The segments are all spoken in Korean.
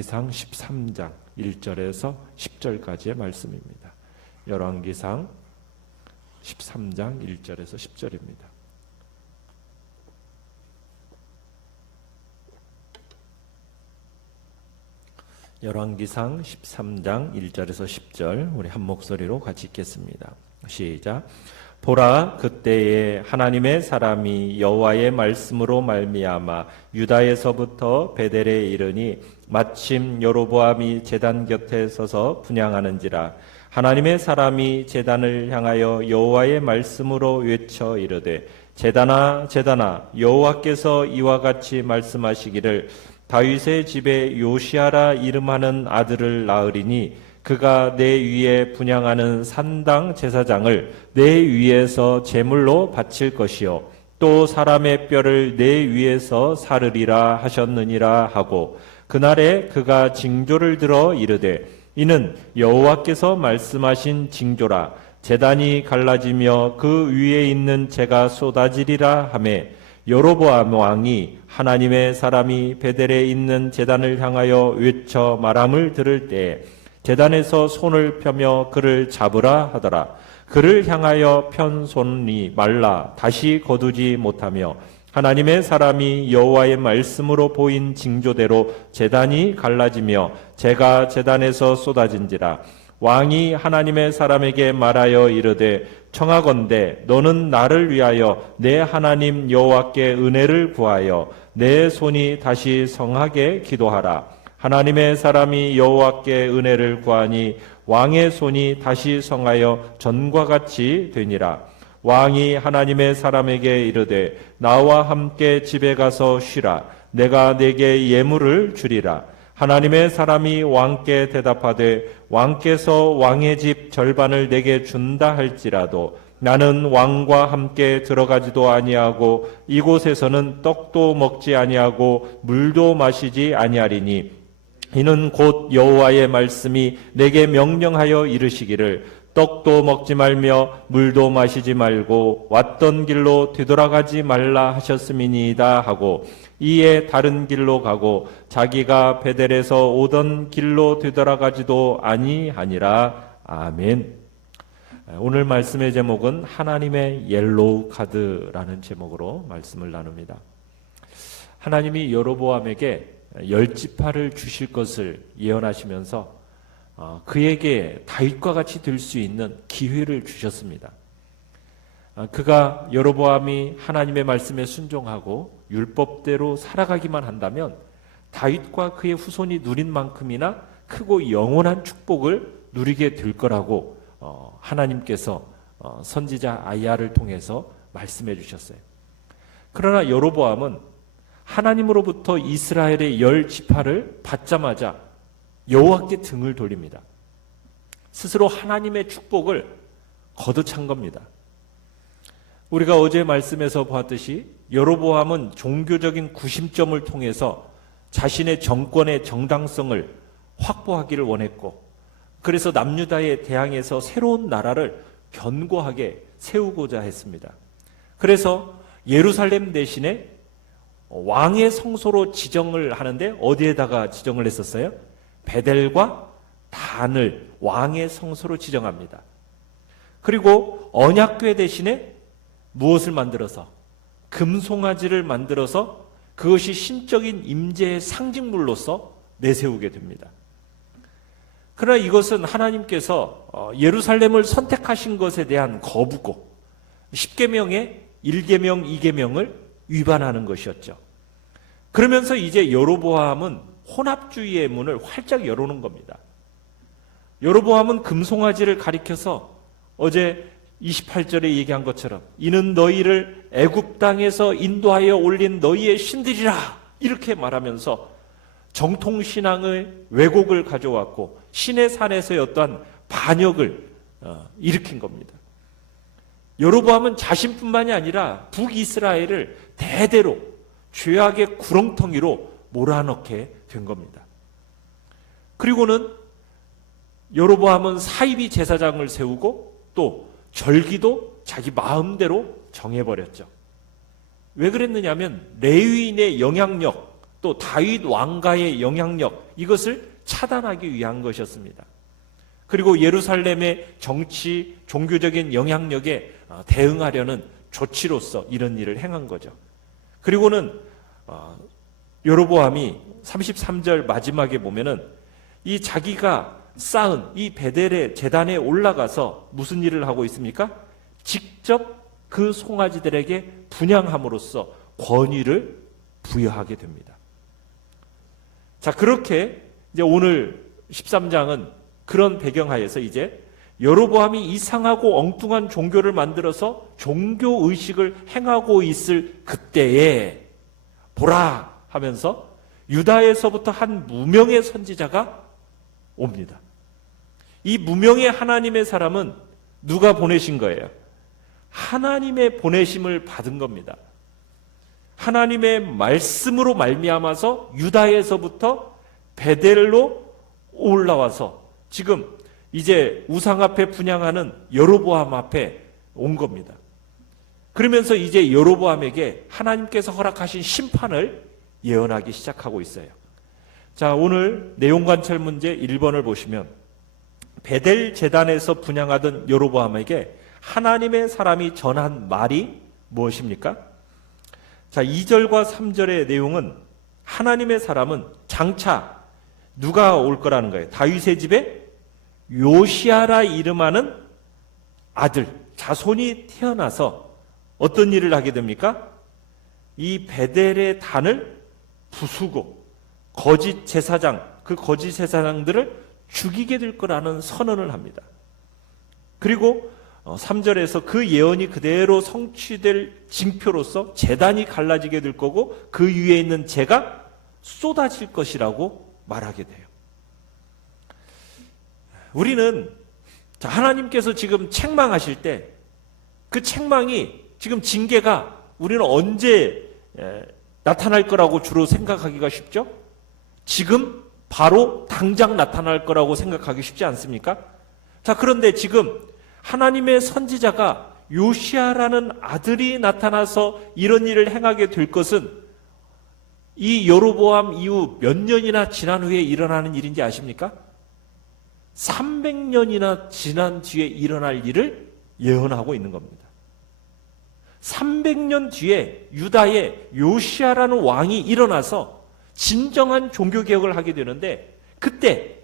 열왕기상 13장 1절에서 10절까지의 말씀입니다. 열왕기상 13장 1절에서 10절입니다. 열왕기상 13장 1절에서 10절 우리 한 목소리로 같이 읽겠습니다. 시작. 보라, 그때에 하나님의 사람이 여호와의 말씀으로 말미암아 유다에서부터 베델에 이르니 마침 여로보암이 제단 곁에 서서 분향하는지라. 하나님의 사람이 제단을 향하여 여호와의 말씀으로 외쳐 이르되 제단아 제단아 여호와께서 이와 같이 말씀하시기를 다윗의 집에 요시아라 이름하는 아들을 낳으리니 그가 내 위에 분향하는 산당 제사장을 내 위에서 제물로 바칠 것이요 또 사람의 뼈를 내 위에서 사르리라 하셨느니라 하고 그날에 그가 징조를 들어 이르되 이는 여호와께서 말씀하신 징조라. 제단이 갈라지며 그 위에 있는 재가 쏟아지리라 하매 여로보암 왕이 하나님의 사람이 베델에 있는 제단을 향하여 외쳐 말함을 들을 때에 제단에서 손을 펴며 그를 잡으라 하더라. 그를 향하여 편 손이 말라 다시 거두지 못하며 하나님의 사람이 여호와의 말씀으로 보인 징조대로 제단이 갈라지며 재가 제단에서 쏟아진지라. 왕이 하나님의 사람에게 말하여 이르되 청하건대 너는 나를 위하여 내 하나님 여호와께 은혜를 구하여 내 손이 다시 성하게 기도하라. 하나님의 사람이 여호와께 은혜를 구하니 왕의 손이 다시 성하여 전과 같이 되니라. 왕이 하나님의 사람에게 이르되 나와 함께 집에 가서 쉬라. 내가 내게 예물을 주리라. 하나님의 사람이 왕께 대답하되 왕께서 왕의 집 절반을 내게 준다 할지라도 나는 왕과 함께 들어가지도 아니하고 이곳에서는 떡도 먹지 아니하고 물도 마시지 아니하리니 이는 곧 여호와의 말씀이 내게 명령하여 이르시기를 떡도 먹지 말며 물도 마시지 말고 왔던 길로 되돌아가지 말라 하셨음이니이다 하고 이에 다른 길로 가고 자기가 베델에서 오던 길로 되돌아가지도 아니하니라. 아멘. 오늘 말씀의 제목은 하나님의 옐로우 카드라는 제목으로 말씀을 나눕니다. 하나님이 여로보암에게 10지파를 주실 것을 예언하시면서 그에게 다윗과 같이 될 수 있는 기회를 주셨습니다. 그가 여로보암이 하나님의 말씀에 순종하고 율법대로 살아가기만 한다면 다윗과 그의 후손이 누린 만큼이나 크고 영원한 축복을 누리게 될 거라고 하나님께서 선지자 아이야를 통해서 말씀해 주셨어요. 그러나 여로보암은 하나님으로부터 이스라엘의 10지파를 받자마자 여호와께 등을 돌립니다. 스스로 하나님의 축복을 거두찬 겁니다. 우리가 어제 말씀에서 보았듯이 여로보암은 종교적인 구심점을 통해서 자신의 정권의 정당성을 확보하기를 원했고 그래서 남유다에 대항해서 새로운 나라를 견고하게 세우고자 했습니다. 그래서 예루살렘 대신에 왕의 성소로 지정을 하는데 어디에다가 지정을 했었어요? 베델과 단을 왕의 성소로 지정합니다. 그리고 언약궤 대신에 무엇을 만들어서? 금송아지를 만들어서 그것이 신적인 임재의 상징물로서 내세우게 됩니다. 그러나 이것은 하나님께서 예루살렘을 선택하신 것에 대한 거부고 10계명의 1계명, 2계명을 위반하는 것이었죠. 그러면서 이제 여로보암은 혼합주의의 문을 활짝 열어놓은 겁니다. 여로보암은 금송아지를 가리켜서 어제 28절에 얘기한 것처럼 이는 너희를 애굽 땅에서 인도하여 올린 너희의 신들이라 이렇게 말하면서 정통신앙의 왜곡을 가져왔고 신의 산에서의 어떠한 반역을 일으킨 겁니다. 여로보암은 자신뿐만이 아니라 북이스라엘을 대대로 죄악의 구렁텅이로 몰아넣게 된 겁니다. 그리고는 여로보암은 사이비 제사장을 세우고 또 절기도 자기 마음대로 정해버렸죠. 왜 그랬느냐면 레위인의 영향력, 또 다윗 왕가의 영향력, 이것을 차단하기 위한 것이었습니다. 그리고 예루살렘의 정치, 종교적인 영향력에 대응하려는 조치로서 이런 일을 행한 거죠. 그리고는 여로보암이 33절 마지막에 보면은 이 자기가 쌓은 이 베델의 제단에 올라가서 무슨 일을 하고 있습니까? 직접 그 송아지들에게 분향함으로써 권위를 부여하게 됩니다. 자, 그렇게 이제 오늘 13장은 그런 배경하에서 이제 여로보암이 이상하고 엉뚱한 종교를 만들어서 종교 의식을 행하고 있을 그때에 보라 하면서 유다에서부터 한 무명의 선지자가 옵니다. 이 무명의 하나님의 사람은 누가 보내신 거예요? 하나님의 보내심을 받은 겁니다. 하나님의 말씀으로 말미암아서 유다에서부터 베델로 올라와서 지금 이제 우상 앞에 분향하는 여로보암 앞에 온 겁니다. 그러면서 이제 여로보암에게 하나님께서 허락하신 심판을 예언하기 시작하고 있어요. 자, 오늘 내용 관찰 문제 1번을 보시면 베델 제단에서 분향하던 여로보암에게 하나님의 사람이 전한 말이 무엇입니까? 자, 2절과 3절의 내용은 하나님의 사람은 장차 누가 올 거라는 거예요? 다윗의 집에 요시아라 이름하는 아들, 자손이 태어나서 어떤 일을 하게 됩니까? 이 베델의 단을 부수고 거짓 제사장, 그 거짓 제사장들을 죽이게 될 거라는 선언을 합니다. 그리고 3절에서 그 예언이 그대로 성취될 징표로서 제단이 갈라지게 될 거고 그 위에 있는 재가 쏟아질 것이라고 말하게 돼요. 우리는 하나님께서 지금 책망하실 때 그 책망이 지금 징계가 우리는 언제 나타날 거라고 주로 생각하기가 쉽죠? 지금 바로 당장 나타날 거라고 생각하기 쉽지 않습니까? 자, 그런데 지금 하나님의 선지자가 요시아라는 아들이 나타나서 이런 일을 행하게 될 것은 이 여로보암 이후 몇 년이나 지난 후에 일어나는 일인지 아십니까? 300년이나 지난 뒤에 일어날 일을 예언하고 있는 겁니다. 300년 뒤에 유다에 요시아라는 왕이 일어나서 진정한 종교개혁을 하게 되는데 그때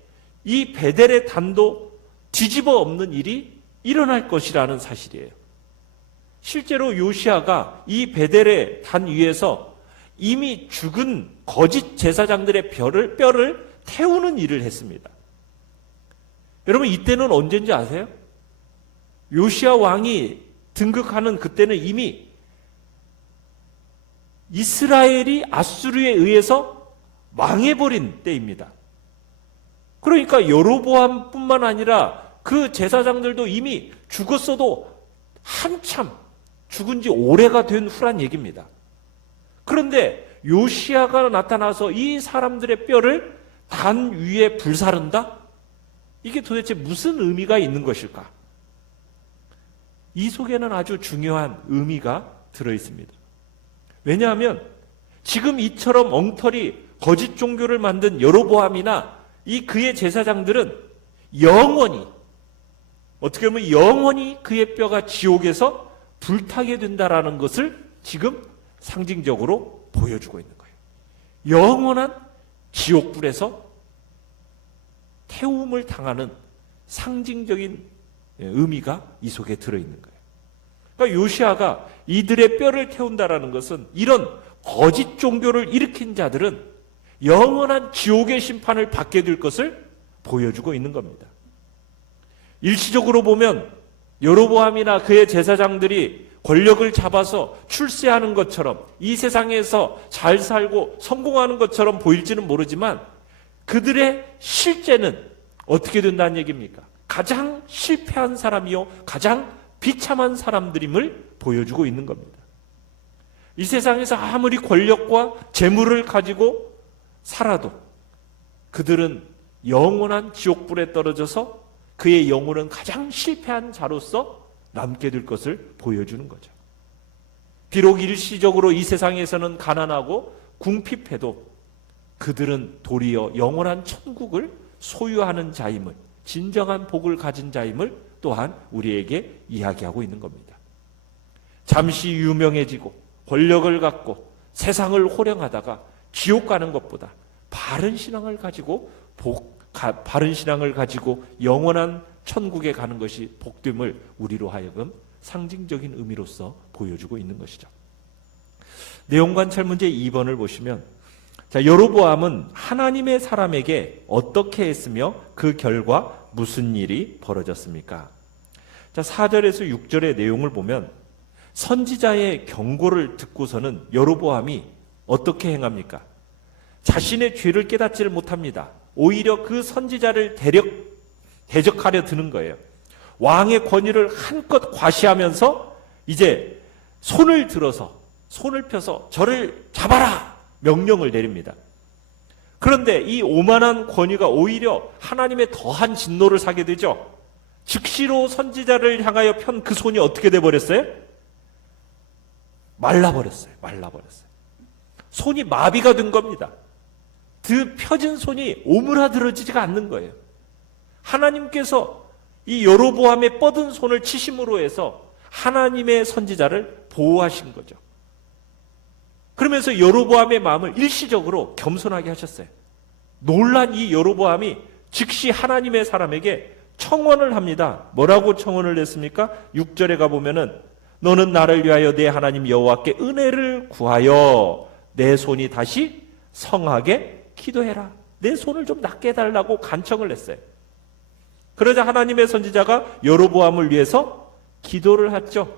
이 베델의 단도 뒤집어 엎는 일이 일어날 것이라는 사실이에요. 실제로 요시아가 이 베델의 단 위에서 이미 죽은 거짓 제사장들의 뼈를 태우는 일을 했습니다. 여러분, 이때는 언제인지 아세요? 요시아 왕이 등극하는 그때는 이미 이스라엘이 아수르에 의해서 망해버린 때입니다. 그러니까 여로보암뿐만 아니라 그 제사장들도 이미 죽었어도 한참 죽은 지 오래가 된 후란 얘기입니다. 그런데 요시아가 나타나서 이 사람들의 뼈를 단 위에 불사른다? 이게 도대체 무슨 의미가 있는 것일까? 이 속에는 아주 중요한 의미가 들어있습니다. 왜냐하면 지금 이처럼 엉터리 거짓 종교를 만든 여로보암이나 이 그의 제사장들은 영원히, 어떻게 보면 영원히 그의 뼈가 지옥에서 불타게 된다라는 것을 지금 상징적으로 보여주고 있는 거예요. 영원한 지옥불에서 태움을 당하는 상징적인 의미가 이 속에 들어있는 거예요. 그러니까 요시아가 이들의 뼈를 태운다라는 것은 이런 거짓 종교를 일으킨 자들은 영원한 지옥의 심판을 받게 될 것을 보여주고 있는 겁니다. 일시적으로 보면 여로보암이나 그의 제사장들이 권력을 잡아서 출세하는 것처럼 이 세상에서 잘 살고 성공하는 것처럼 보일지는 모르지만 그들의 실제는 어떻게 된다는 얘기입니까? 가장 실패한 사람이요 가장 비참한 사람들임을 보여주고 있는 겁니다. 이 세상에서 아무리 권력과 재물을 가지고 살아도 그들은 영원한 지옥불에 떨어져서 그의 영혼은 가장 실패한 자로서 남게 될 것을 보여주는 거죠. 비록 일시적으로 이 세상에서는 가난하고 궁핍해도 그들은 도리어 영원한 천국을 소유하는 자임을, 진정한 복을 가진 자임을 또한 우리에게 이야기하고 있는 겁니다. 잠시 유명해지고 권력을 갖고 세상을 호령하다가 지옥 가는 것보다 바른 신앙을 가지고 바른 신앙을 가지고 영원한 천국에 가는 것이 복됨을 우리로 하여금 상징적인 의미로서 보여주고 있는 것이죠. 내용관찰 문제 2번을 보시면, 자, 여로보암은 하나님의 사람에게 어떻게 했으며 그 결과 무슨 일이 벌어졌습니까? 자, 4절에서 6절의 내용을 보면 선지자의 경고를 듣고서는 여로보암이 어떻게 행합니까? 자신의 죄를 깨닫지를 못합니다. 오히려 그 선지자를 대적하려 드는 거예요. 왕의 권위를 한껏 과시하면서 이제 손을 펴서 저를 잡아라! 명령을 내립니다. 그런데 이 오만한 권위가 오히려 하나님의 더한 진노를 사게 되죠. 즉시로 선지자를 향하여 편 그 손이 어떻게 돼버렸어요? 말라버렸어요. 손이 마비가 된 겁니다. 그 펴진 손이 오므라들어지지가 않는 거예요. 하나님께서 이 여로보암의 뻗은 손을 치심으로 해서 하나님의 선지자를 보호하신 거죠. 그러면서 여로보암의 마음을 일시적으로 겸손하게 하셨어요. 놀란 이 여로보암이 즉시 하나님의 사람에게 청원을 합니다. 뭐라고 청원을 했습니까? 6절에 가보면은 너는 나를 위하여 내 하나님 여호와께 은혜를 구하여 내 손이 다시 성하게 기도해라. 내 손을 좀 낫게 해달라고 간청을 했어요. 그러자 하나님의 선지자가 여로보암을 위해서 기도를 했죠.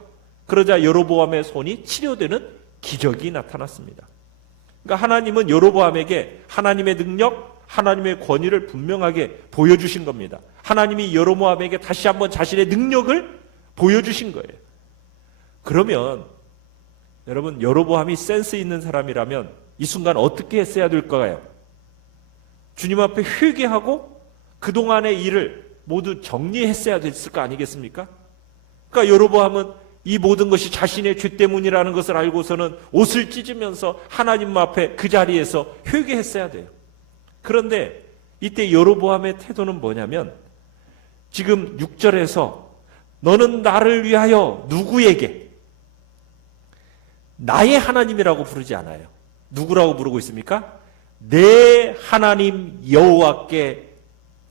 그러자 여로보암의 손이 치료되는 기적이 나타났습니다. 그러니까 하나님은 여로보암에게 하나님의 능력, 하나님의 권위를 분명하게 보여주신 겁니다. 하나님이 여로보암에게 다시 한번 자신의 능력을 보여주신 거예요. 그러면 여러분, 여로보암이 센스 있는 사람이라면 이 순간 어떻게 했어야 될까요? 주님 앞에 회개하고 그동안의 일을 모두 정리했어야 됐을 거 아니겠습니까? 그러니까 여로보암은 이 모든 것이 자신의 죄 때문이라는 것을 알고서는 옷을 찢으면서 하나님 앞에 그 자리에서 회개했어야 돼요. 그런데 이때 여로보암의 태도는 뭐냐면, 지금 6절에서 너는 나를 위하여 누구에게, 나의 하나님이라고 부르지 않아요. 누구라고 부르고 있습니까? 내 하나님 여호와께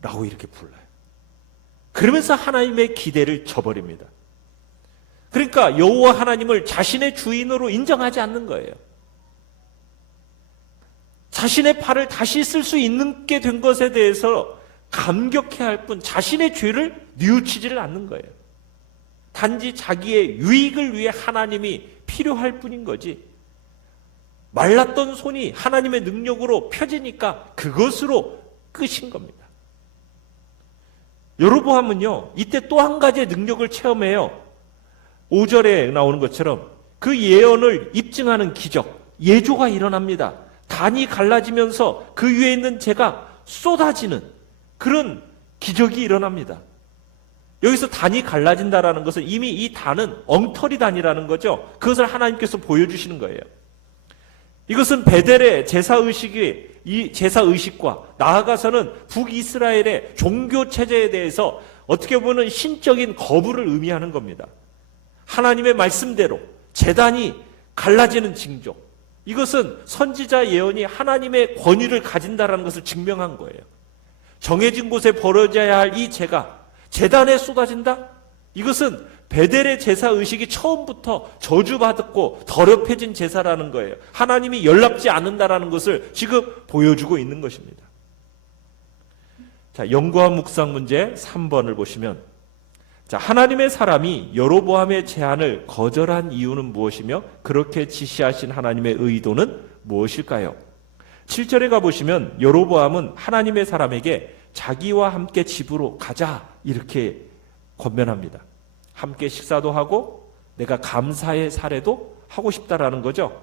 라고 이렇게 불러요. 그러면서 하나님의 기대를 저버립니다. 그러니까 여호와 하나님을 자신의 주인으로 인정하지 않는 거예요. 자신의 팔을 다시 쓸 수 있게 된 것에 대해서 감격해야 할 뿐 자신의 죄를 뉘우치지를 않는 거예요. 단지 자기의 유익을 위해 하나님이 필요할 뿐인 거지, 말랐던 손이 하나님의 능력으로 펴지니까 그것으로 끝인 겁니다. 여로보암은요, 이때 또 한 가지의 능력을 체험해요. 5절에 나오는 것처럼 그 예언을 입증하는 기적, 예조가 일어납니다. 단이 갈라지면서 그 위에 있는 재가 쏟아지는 그런 기적이 일어납니다. 여기서 단이 갈라진다라는 것은 이미 이 단은 엉터리 단이라는 거죠. 그것을 하나님께서 보여주시는 거예요. 이것은 베델의 제사의식과 나아가서는 북이스라엘의 종교체제에 대해서 어떻게 보면 신적인 거부를 의미하는 겁니다. 하나님의 말씀대로 제단이 갈라지는 징조, 이것은 선지자 예언이 하나님의 권위를 가진다라는 것을 증명한 거예요. 정해진 곳에 벌어져야 할 이 제가 제단에 쏟아진다? 이것은 베델의 제사의식이 처음부터 저주받았고 더럽혀진 제사라는 거예요. 하나님이 연락지 않는다라는 것을 지금 보여주고 있는 것입니다. 자, 연구와 묵상 문제 3번을 보시면, 자, 하나님의 사람이 여로보암의 제안을 거절한 이유는 무엇이며 그렇게 지시하신 하나님의 의도는 무엇일까요? 7절에 가보시면 여로보암은 하나님의 사람에게 자기와 함께 집으로 가자 이렇게 권면합니다. 함께 식사도 하고 내가 감사의 사례도 하고 싶다라는 거죠.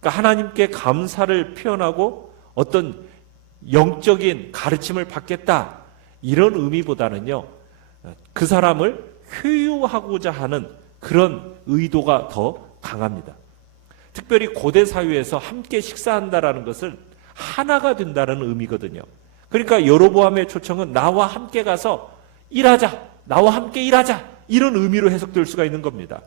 그러니까 하나님께 감사를 표현하고 어떤 영적인 가르침을 받겠다, 이런 의미보다는요, 그 사람을 회유하고자 하는 그런 의도가 더 강합니다. 특별히 고대 사회에서 함께 식사한다라는 것을 하나가 된다는 의미거든요. 그러니까 여로보암의 초청은 나와 함께 가서 일하자, 나와 함께 일하자, 이런 의미로 해석될 수가 있는 겁니다.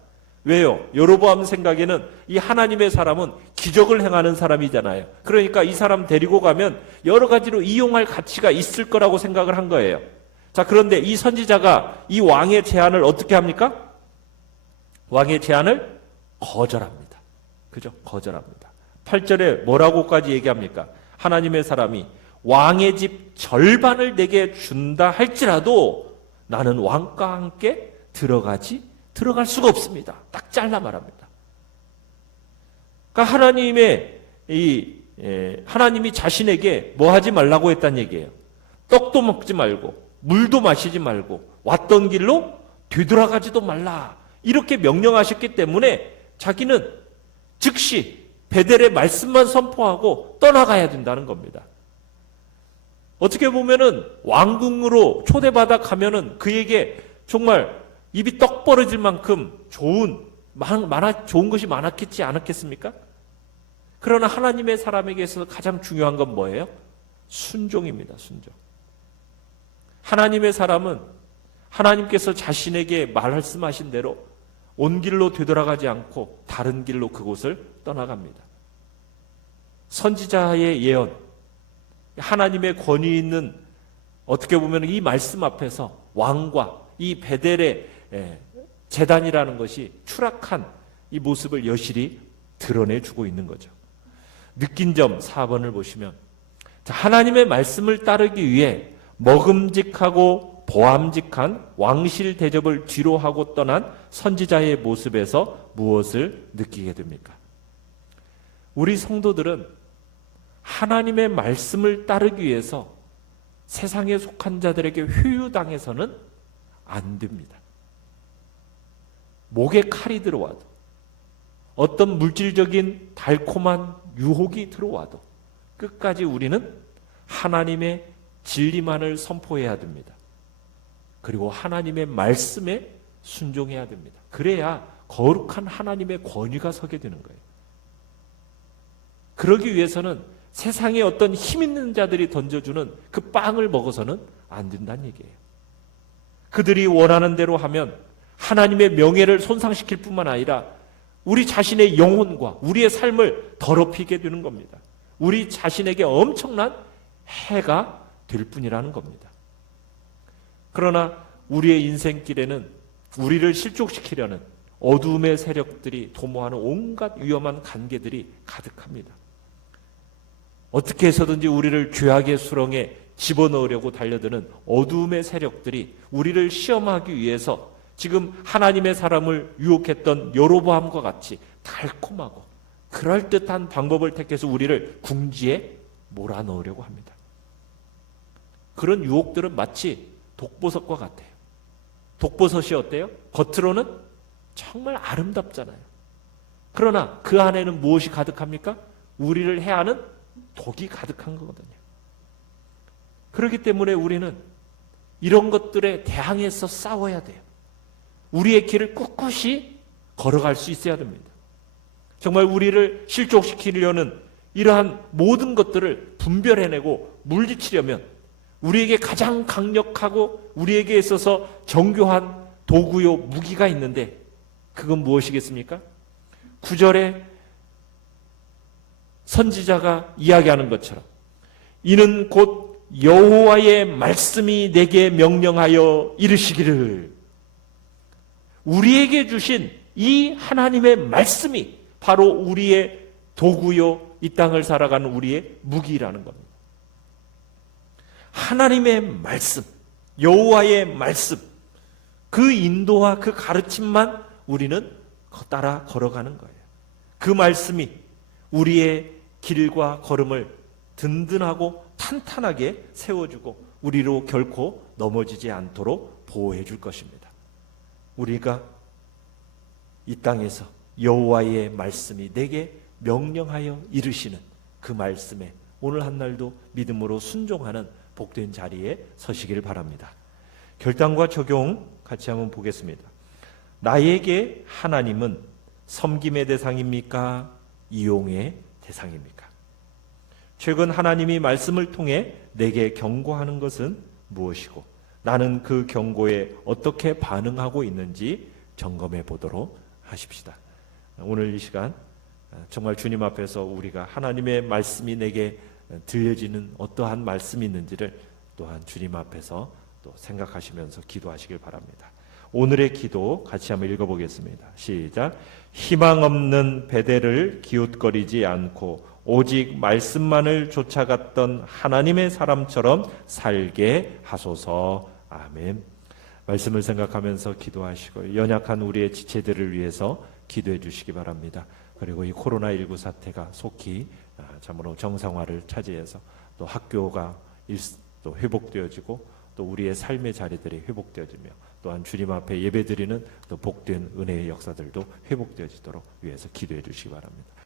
왜요? 여로보암 생각에는 이 하나님의 사람은 기적을 행하는 사람이잖아요. 그러니까 이 사람 데리고 가면 여러 가지로 이용할 가치가 있을 거라고 생각을 한 거예요. 자, 그런데 이 선지자가 이 왕의 제안을 어떻게 합니까? 왕의 제안을 거절합니다. 그죠? 거절합니다. 8절에 뭐라고까지 얘기합니까? 하나님의 사람이 왕의 집 절반을 내게 준다 할지라도 나는 왕과 함께 들어갈 수가 없습니다. 딱 잘라 말합니다. 그러니까 하나님이 자신에게 뭐 하지 말라고 했단 얘기예요. 떡도 먹지 말고 물도 마시지 말고 왔던 길로 되돌아가지도 말라. 이렇게 명령하셨기 때문에 자기는 즉시 베델의 말씀만 선포하고 떠나가야 된다는 겁니다. 어떻게 보면은 왕궁으로 초대받아 가면은 그에게 정말 입이 떡 벌어질 만큼 좋은 것이 많았겠지 않았겠습니까? 그러나 하나님의 사람에게 있어서 가장 중요한 건 뭐예요? 순종입니다. 순종. 하나님의 사람은 하나님께서 자신에게 말씀하신 대로 온 길로 되돌아가지 않고 다른 길로 그곳을 떠나갑니다. 선지자의 예언, 하나님의 권위 있는, 어떻게 보면 이 말씀 앞에서 왕과 이 베델의 제단이라는 것이 추락한 이 모습을 여실히 드러내주고 있는 거죠. 느낀 점 4번을 보시면, 하나님의 말씀을 따르기 위해 먹음직하고 보암직한 왕실 대접을 뒤로 하고 떠난 선지자의 모습에서 무엇을 느끼게 됩니까? 우리 성도들은 하나님의 말씀을 따르기 위해서 세상에 속한 자들에게 회유당해서는 안 됩니다. 목에 칼이 들어와도, 어떤 물질적인 달콤한 유혹이 들어와도 끝까지 우리는 하나님의 진리만을 선포해야 됩니다. 그리고 하나님의 말씀에 순종해야 됩니다. 그래야 거룩한 하나님의 권위가 서게 되는 거예요. 그러기 위해서는 세상에 어떤 힘 있는 자들이 던져주는 그 빵을 먹어서는 안 된다는 얘기예요. 그들이 원하는 대로 하면 하나님의 명예를 손상시킬 뿐만 아니라 우리 자신의 영혼과 우리의 삶을 더럽히게 되는 겁니다. 우리 자신에게 엄청난 해가 될 뿐이라는 겁니다. 그러나 우리의 인생길에는 우리를 실족시키려는 어두움의 세력들이 도모하는 온갖 위험한 관계들이 가득합니다. 어떻게 해서든지 우리를 죄악의 수렁에 집어넣으려고 달려드는 어두움의 세력들이 우리를 시험하기 위해서 지금 하나님의 사람을 유혹했던 여로보암과 같이 달콤하고 그럴듯한 방법을 택해서 우리를 궁지에 몰아넣으려고 합니다. 그런 유혹들은 마치 독보석과 같아요. 독보석이 어때요? 겉으로는 정말 아름답잖아요. 그러나 그 안에는 무엇이 가득합니까? 우리를 해하는 독이 가득한 거거든요. 그렇기 때문에 우리는 이런 것들에 대항해서 싸워야 돼요. 우리의 길을 꿋꿋이 걸어갈 수 있어야 됩니다. 정말 우리를 실족시키려는 이러한 모든 것들을 분별해내고 물리치려면 우리에게 가장 강력하고 우리에게 있어서 정교한 도구요 무기가 있는데 그건 무엇이겠습니까? 9절에 선지자가 이야기하는 것처럼 이는 곧 여호와의 말씀이 내게 명령하여 이르시기를, 우리에게 주신 이 하나님의 말씀이 바로 우리의 도구요 이 땅을 살아가는 우리의 무기라는 겁니다. 하나님의 말씀, 여호와의 말씀, 그 인도와 그 가르침만 우리는 따라 걸어가는 거예요. 그 말씀이 우리의 길과 걸음을 든든하고 탄탄하게 세워주고 우리로 결코 넘어지지 않도록 보호해 줄 것입니다. 우리가 이 땅에서 여호와의 말씀이 내게 명령하여 이르시는 그 말씀에 오늘 한날도 믿음으로 순종하는 복된 자리에 서시길 바랍니다. 결단과 적용 같이 한번 보겠습니다. 나에게 하나님은 섬김의 대상입니까? 이용의 대상입니까? 최근 하나님이 말씀을 통해 내게 경고하는 것은 무엇이고 나는 그 경고에 어떻게 반응하고 있는지 점검해 보도록 하십시다. 오늘 이 시간 정말 주님 앞에서 우리가 하나님의 말씀이 내게 들려지는 어떠한 말씀이 있는지를 또한 주님 앞에서 또 생각하시면서 기도하시길 바랍니다. 오늘의 기도 같이 한번 읽어보겠습니다. 시작. 희망 없는 베델을 기웃거리지 않고 오직 말씀만을 쫓아갔던 하나님의 사람처럼 살게 하소서. 아멘. 말씀을 생각하면서 기도하시고 연약한 우리의 지체들을 위해서 기도해 주시기 바랍니다. 그리고 이 코로나19 사태가 속히 참으로 정상화를 차지해서 또 학교가 또 회복되어지고 또 우리의 삶의 자리들이 회복되어지며 또한 주님 앞에 예배드리는 또 복된 은혜의 역사들도 회복되어지도록 위해서 기도해 주시기 바랍니다.